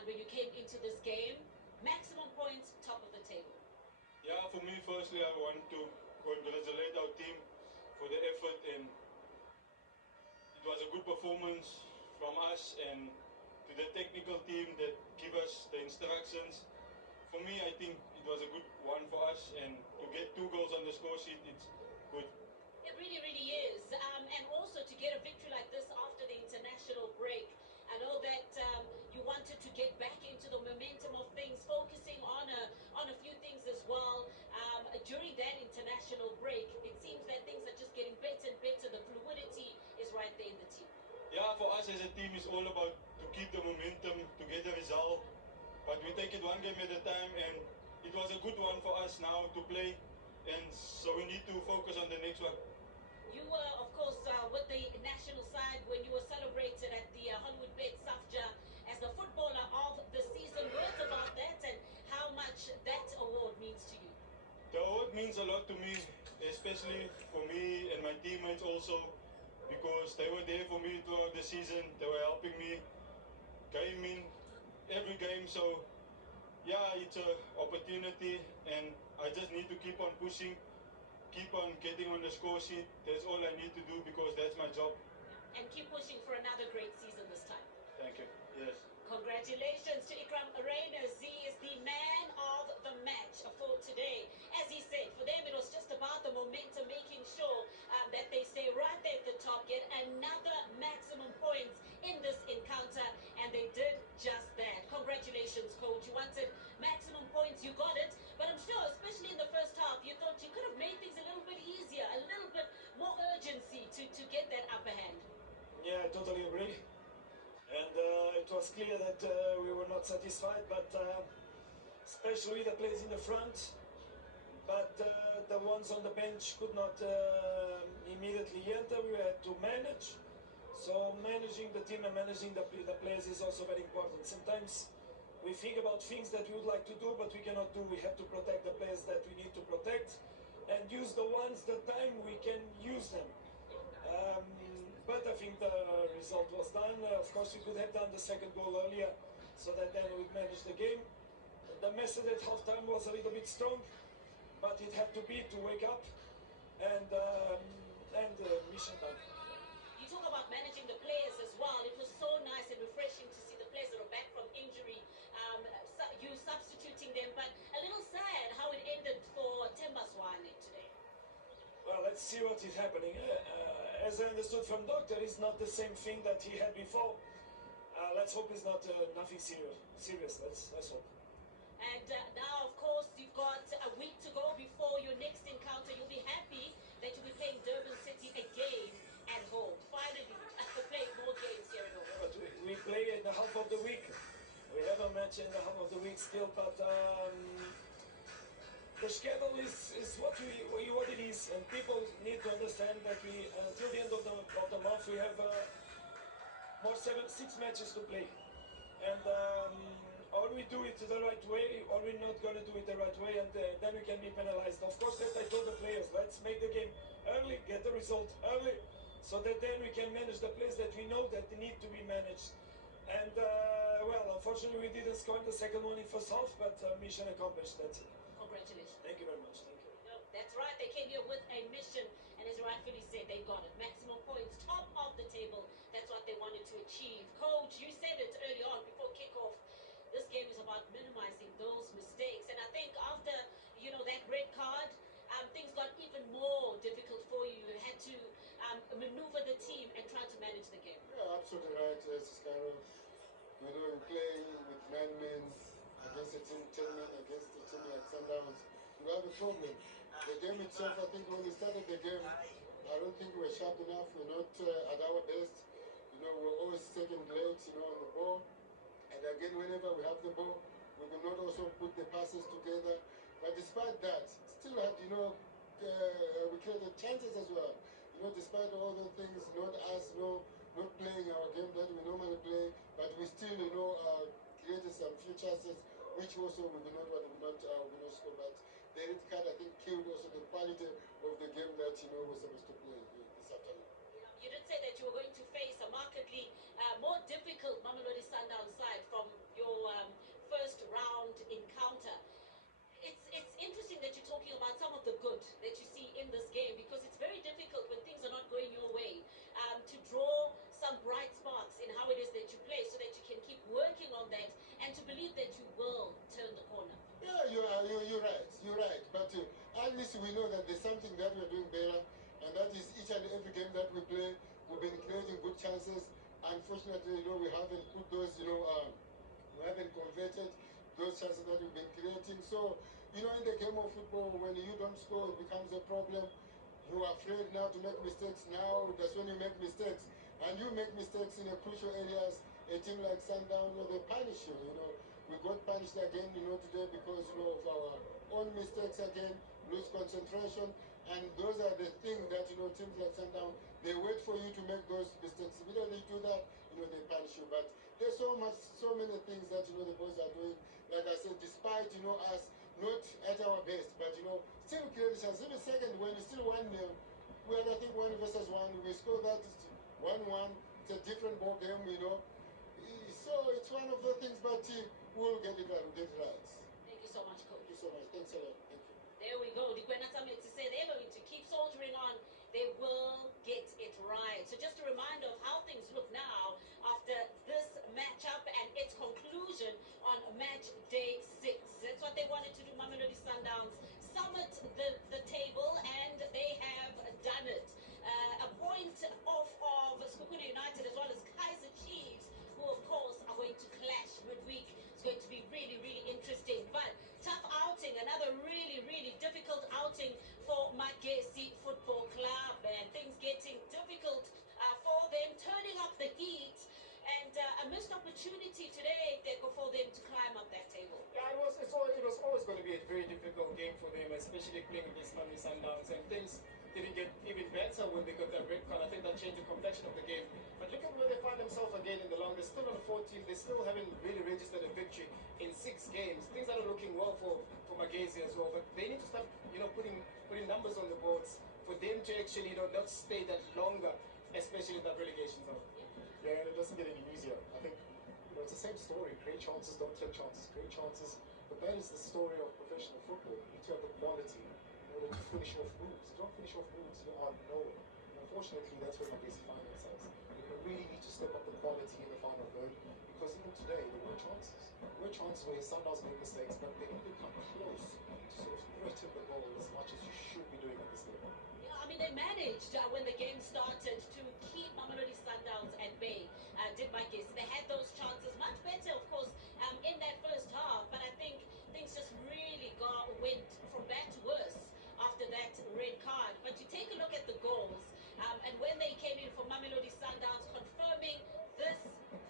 mind when you came into this game? Maximum points, top of the table. Yeah, for me, firstly, I want to congratulate our team for the effort, and it was a good performance from us and to the technical team that give us the instructions. For me, I think it was a good one for us, and to get 2 goals on the score sheet, it's good. It really, really is. And also to get a victory like this after the international break. I know that you wanted to get back into the momentum of things, focusing on a few things as well. During that international break, it seems that things are just getting better and better. The fluidity is right there in the team. Yeah, for us as a team, it's all about to keep the momentum, to get the result. But we take it one game at a time, and it was a good one for us now to play. And so we need to focus on the next one. You were, of course, with the national side when you were celebrated at the Hollywood Bet Safja as the footballer of the season. Words about that and how much that award means to you. The award means a lot to me, especially for me and my teammates also, because they were there for me throughout the season. They were helping me game in every game. So yeah, it's an opportunity, and I just need to keep on pushing, keep on getting on the score sheet. That's all I need to do, because that's my job. And keep pushing for another great season this time. Thank you. Yes. Congratulations to Ikram Reyners. He is the man of the match for today. As he said, for them it was just about the momentum, making sure that they stay right there at the top, get another maximum points in this encounter, and they did just that. Congratulations, coach. You wanted maximum points, you got it, but I'm sure, especially in the first half, you thought you could have made things a little bit easier, a little bit more urgency to get that upper hand. Yeah, I totally agree. And it was clear that we were not satisfied, but especially the players in the front. But the ones on the bench could not immediately enter. We had to manage. So managing the team and managing the players is also very important. Sometimes we think about things that we would like to do, but we cannot do. We have to protect the players that we need to protect and use the ones the time we can use them. But I think the result was done. Of course, we could have done the second goal earlier, so that then we'd manage the game. The message at halftime was a little bit strong, but it had to be to wake up and mission done. You talk about managing the players as well. It was so nice and refreshing to see the players that are back from injury, you substituting them, but a little sad how it ended for Themba Zwane today. Well, let's see what is happening. As I understood from doctor, it's not the same thing that he had before. Let's hope it's not nothing serious. Let's hope. And now, of course, you've got a week to go before your next encounter. You'll be happy that you'll be playing Durban City again at home. Finally, playing more games here at home. Yeah, but we play in the half of the week. We have a match in the half of the week still, but the schedule is what it is, and people need to understand that we until the end of the month we have more 6 matches to play, and or we do it the right way, or we're not going to do it the right way, and then we can be penalized. Of course, that I told the players, let's make the game early, get the result early, so that then we can manage the players that we know that need to be managed. And well, unfortunately, we didn't score in the second one in first half, but mission accomplished. That's it. Congratulations. Thank you very much. Thank you. No, that's right. They came here with a mission, and as you rightfully said, they got it. Maximum points, top of the table. That's what they wanted to achieve. Coach, you said it early on before kickoff. This game is about minimizing those mistakes, and I think after that red card, things got even more difficult for you. You had to maneuver the team and try to manage the game. Yeah, absolutely right, Scaro. We're playing with 9 men against a team, 10 men against a team like Sundowns. We have a problem. The game itself, I think when we started the game, I don't think we were sharp enough. We're not at our best. We're always second late, on the ball. And again, whenever we have the ball, we will not also put the passes together. But despite that, still had, we created chances as well. Despite all the things, not us, not playing our game that we normally play, but we still, created some few chances, which also we will not score. But the red card, I think, killed also the quality of the game that, we're supposed to play this afternoon. You did say that you were going to face a markedly more difficult Mamelodi Sundowns side from your those chances that we've been creating. So, you know, in the game of football, when you don't score, it becomes a problem. You are afraid now to make mistakes. Now, that's when you make mistakes. And you make mistakes in the crucial areas. A team like Sundown, you know, they punish you, you know. We got punished again, you know, today because, you know, of our own mistakes again, lose concentration. And those are the things that, you know, teams like Sundown, they wait for you to make those mistakes. Immediately you do that, you know, they punish you. But there's so many things that, you know, the boys are doing. Like I said, despite, you know, us not at our best, but, you know, still create chance. Even second, when you still 1-0, we had, I think, 1 versus 1. We scored that 1-1. It's a different ball game, you know. So it's one of the things, but we'll get it right. We'll get it right. Thank you so much, Coach. Thank you so much. Thanks a lot. Thank you. There we go. The Kwenatame to say they're going to keep soldiering on. They will get it right. So just a reminder of how things look now after this matchup and its conclusion on match day 6. That's what they wanted to do. Mamelodi Sundowns summit the table, and they have done it. A point off of Skukuna United as well as Kaiser Chiefs, who of course are going to clash midweek. It's going to be really, really interesting. But tough outing, another really, really difficult outing for Magesi Football Club, and things getting difficult for them, turning up the heat, and a missed opportunity today for them to climb up that table. Yeah, it was always going to be a very difficult game for them, especially playing against Mamelodi Sundowns, and things didn't get even better when they got that red card. I think that changed the complexion of the game. But look at where they find themselves again in the long. They're still on the 14th. They still haven't really registered a victory in 6 games. Things are not looking well for Magesi as well. But they need to start, you know, putting numbers on the boards for them to actually, you know, not stay that longer, especially in that relegation zone. Yeah, and it doesn't get any easier. I think, you know, it's the same story. Create chances, don't take chances. Create chances. But that is the story of professional football. You need to have the quality in order to finish off moves. If you don't finish off moves, you are nowhere. And unfortunately, that's where Magesi find themselves. They really need to step up the quality in the final third, because even today, there were chances. There were chances where Sundowns made mistakes, but they didn't come close to sort of threaten the goal as much as you should be doing at this level. Yeah, I mean, they managed when the game started to keep Mamelodi Sundowns at bay. Did Magesi. They had those chances much better, of course, in that first half. But I think things just really went from bad to worse after that red card. But you take a look at the goals, and when they came in for Mamelodi Sundowns, confirming this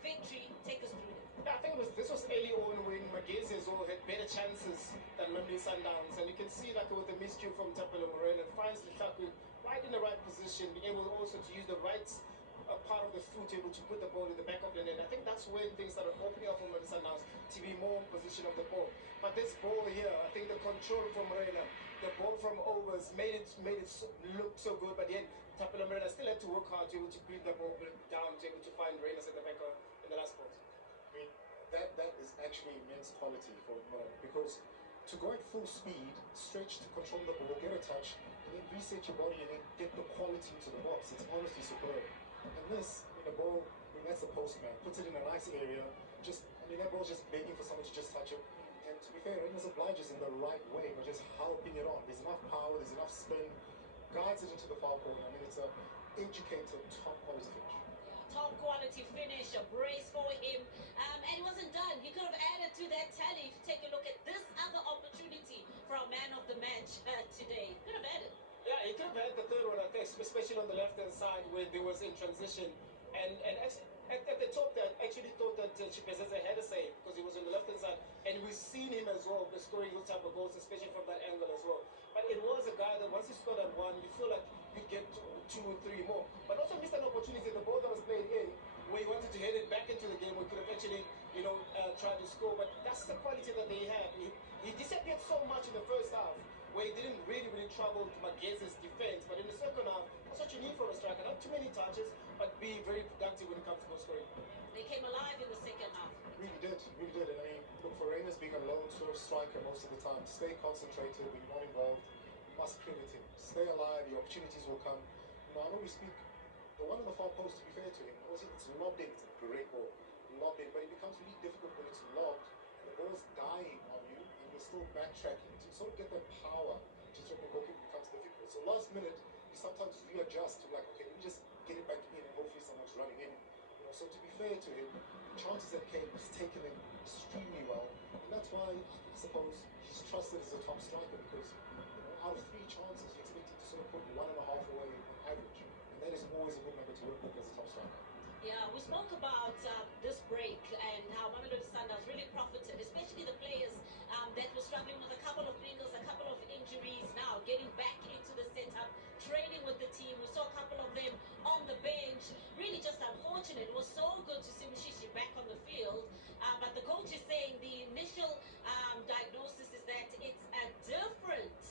victory, take us through it. Yeah, I think this was early on when Magesi as well had better chances than Mamelodi Sundowns, and you can see that with the miscue from Tapelo Moreno, finds Lukaku right in the right position, being able also to use the right part of the foot, able to put the ball in the back of the net. I think that's when things started opening up for Mamelodi Sundowns to be more in position of the ball. But this ball here, I think the control from Moreno, the ball from overs made it look so good, but yet Tapelo Moreno still had to work hard to be able to bring the ball down, to be able to find Reynolds at the back in the last spot. I mean, that is actually immense quality for Moreno, because to go at full speed, stretch to control the ball, get a touch, and then reset your body and then get the quality into the box, it's honestly superb. And this, I mean, the ball, I mean, that's the postman, puts it in a nice area, that ball's just begging for someone to just touch it. And to be fair, Reynolds obliges in the right way by just helping it on. There's enough power, there's enough spin, guides it into the far corner. I mean, it's a educated, top quality finish. Top quality finish, a brace for him, and he wasn't done. He could have added to that tally. If you take a look at this other opportunity for our man of the match today, could have added. Yeah, he could have had the third one, I think, especially on the left-hand side where there was in transition. And at the top there, I actually thought that Chipezeze had a save because he was on the left-hand side. And we've seen him as well scoring those type of goals, especially from that angle as well. But it was a guy that once he scored that one, you feel like you'd get 2 or 3 more. But also missed an opportunity, the ball that was played in, where he wanted to head it back into the game, we could have actually, tried to score. But that's the quality that they have. He disappeared so much in the first half, where he didn't really trouble Magesi's defense. But in the second half, that's what you need from a striker. Not too many touches, but be very productive when it comes to goal scoring. They came alive in the second half. Really did. And I mean, look, for Reynolds being a lone sort of striker most of the time, stay concentrated, when you're not involved, you must credit him. Stay alive, the opportunities will come. I know we speak, the one on the far post, to be fair to him, it's lobbed in, it's a great ball. Lobbed in, but it becomes really difficult when it's lobbed, and the ball's dying on you, and you're still backtracking. To sort of get that power to threaten the goalkeeper becomes difficult. So last minute, you sometimes readjust to like, okay, let me just get it back in, and hopefully someone's running in. So to be fair to him, the chances that came, he's taken them extremely well. And that's why why I suppose he's trusted as a top striker because out of 3 chances, you expect him to sort of put 1.5 away on average. And that is always a good number to work with as a top striker. Yeah, we spoke about this break and how Mamelodi Sundowns really profited, especially the players that were struggling with a couple of wrinkles, a couple of injuries, now getting back into the setup, training with the team. We saw a couple of them on the bench. Really just unfortunate. It was so good to see Magesi back on the field. But the coach is saying the initial diagnosis is that it's a different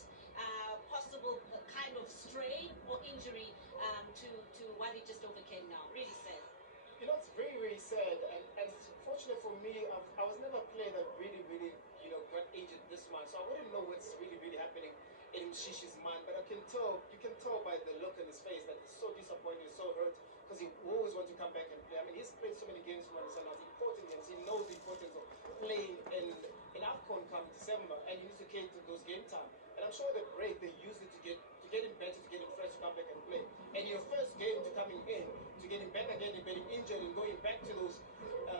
possible kind of strain or injury to what he just overcame now. Really sad. You know, it's very, very sad, and it's fortunate for me. I was never a player that really, got injured this much, so I wouldn't know what's really, really happening in Mshishi's mind. But you can tell by the look in his face that he's so disappointed, he's so hurt, because he always wants to come back and play. I mean, he's played so many games for Sundowns, important games. He knows the importance of playing in AFCON come December, and he needs to cater to those game time. And I'm sure the break they used it to get him better, to get him fresh, to come back and play. And your first game to coming in, to get him back again, and getting injured and going back to those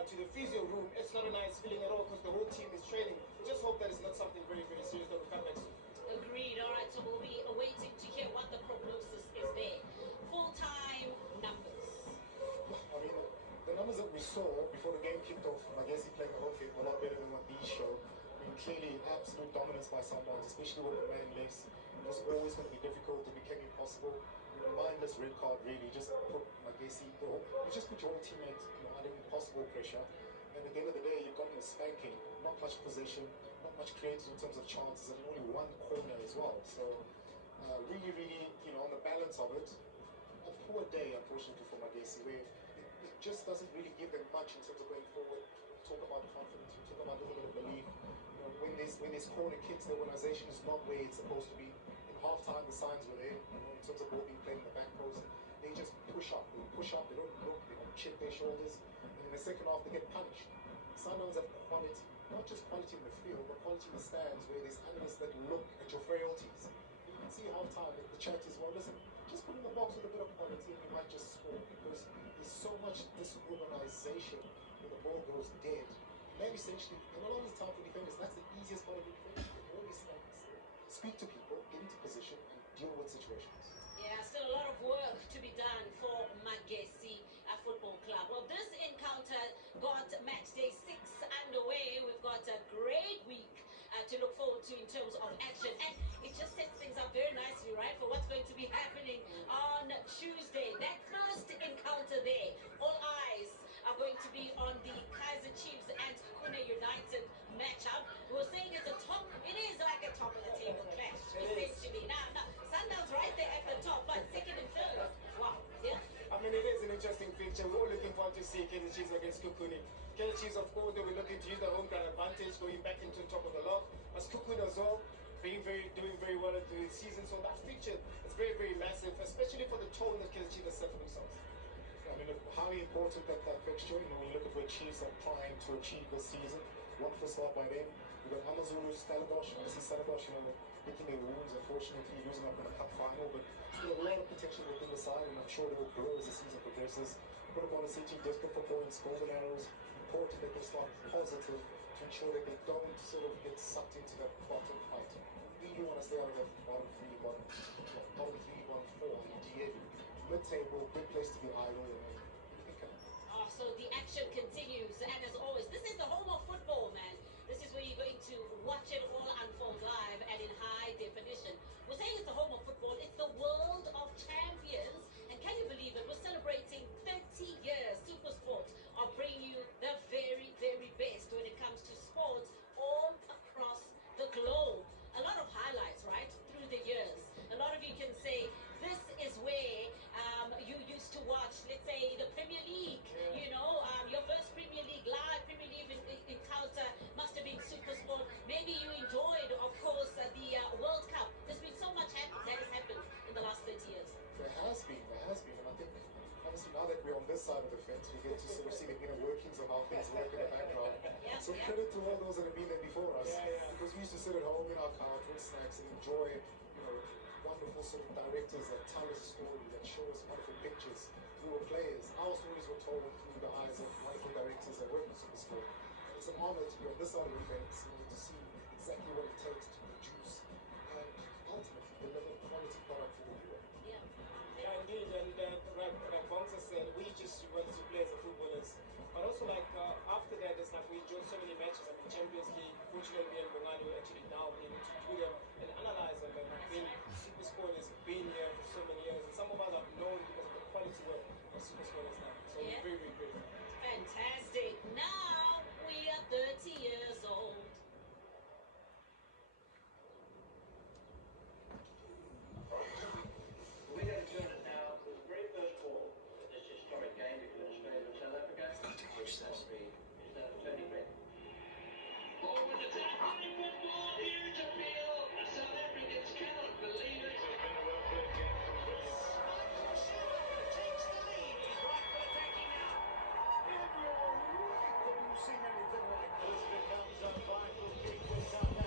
to the physio room, it's not a nice feeling at all because the whole team is training. Just hope that it's not something very, very serious that will come back soon. Agreed. All right, so we'll be awaiting to hear what the prognosis is there. Full-time numbers. I mean, the numbers that we saw before the game kicked off, Magesi playing the whole thing were a lot better than what these show. I mean, clearly absolute dominance by Sundowns, especially with the man less. It was always going to be difficult. It became impossible. Mindless red card, really. Just put Magesi, you just put your own teammate under impossible pressure. And at the end of the day, you've gotten a spanking. Not much possession, not much created in terms of chances, and only 1 corner as well. So, really, on the balance of it, a poor day, unfortunately, for Magesi, where it just doesn't really give them much in terms of going forward. We talk about confidence, we talk about a little bit of belief. When there's corner kicks, the organisation is not where it's supposed to be. In half-time, the signs were there, in terms of ball being played in the back post. They just push up, they don't look, they don't check their shoulders. And in the second half, they get punished. Sundowns have quality, not just quality in the field, but quality in the stands, where there's analysts that look at your frailties. You can see half-time that the chat is, well, listen, just put in the box with a bit of quality and you might just score, because there's so much disorganization when the ball goes dead. And then essentially, and a lot of the time for defenders, that's the easiest part of defending. You always speak to people, get into position, and deal with situations. Yeah, still a lot of work to be done for Magesi Football Club. Well, this encounter got match day 6 underway. We've got a great week to look forward to in terms of action, and it just sets things up very nicely, right, for what's going to be happening on Tuesday. That first encounter there, all eyes are going to be on the Kaizer Chiefs and Kune United matchup. We were saying it is like a top of the table clash, essentially. Now, Sundowns right there at the top, but second and third. Wow, yeah. I mean, it is an interesting picture. We're all looking forward to see Kaizer Chiefs against Kukuni. Kaizer Chiefs, of course, they were looking to use their home ground advantage, going back into the top of the log. As Kukuni as well, doing very well at the season. So that picture is very, very massive, especially for the tone that Kaizer Chiefs has set for themselves. I mean, look, highly important that fixture. When you look at where Chiefs are trying to achieve this season, wonderful start by them. We've got Amazulu, Stellenbosch. Obviously, Stellenbosch, licking their wounds, unfortunately, losing up in the cup final, but still a lot of potential within the side, and I'm sure they will grow as the season progresses. Protocol City, desperate for points, golden arrows. Important that they start positive to ensure that they don't sort of get sucked into that bottom fight. You want to stay out of that bottom 4, ideally. Mid-table, good place to be idle, anything can happen. Oh, so the action continues, and as always, this is the home of football, man. This is where you're going to watch it all unfold live and in high definition. We're saying it's the home of football, it's the world of champions, and can you believe it? We're celebrating 30 years, Super Sport, of bringing you the very, very best when it comes to sports all across the globe. A lot of highlights, right, through the years. A lot of you can say, this is where you used to watch, let's say, the Premier League. Your first Premier League live Premier League encounter must have been Super Sport. Maybe you enjoyed, of course, the World Cup. There's been so much that has happened in the last 30 years. There has been, and I think obviously now that we're on this side of the fence, we get to sort of see the inner workings of how things work in the background. So credit to all those that have been there before us, because we used to sit at home in our couch with snacks and enjoy, wonderful sort of directors that tell us a story, that show us wonderful pictures. We were players. Our stories were told through the eyes of wonderful directors that work in Super Sport. It's an honor to be on this side of the fence,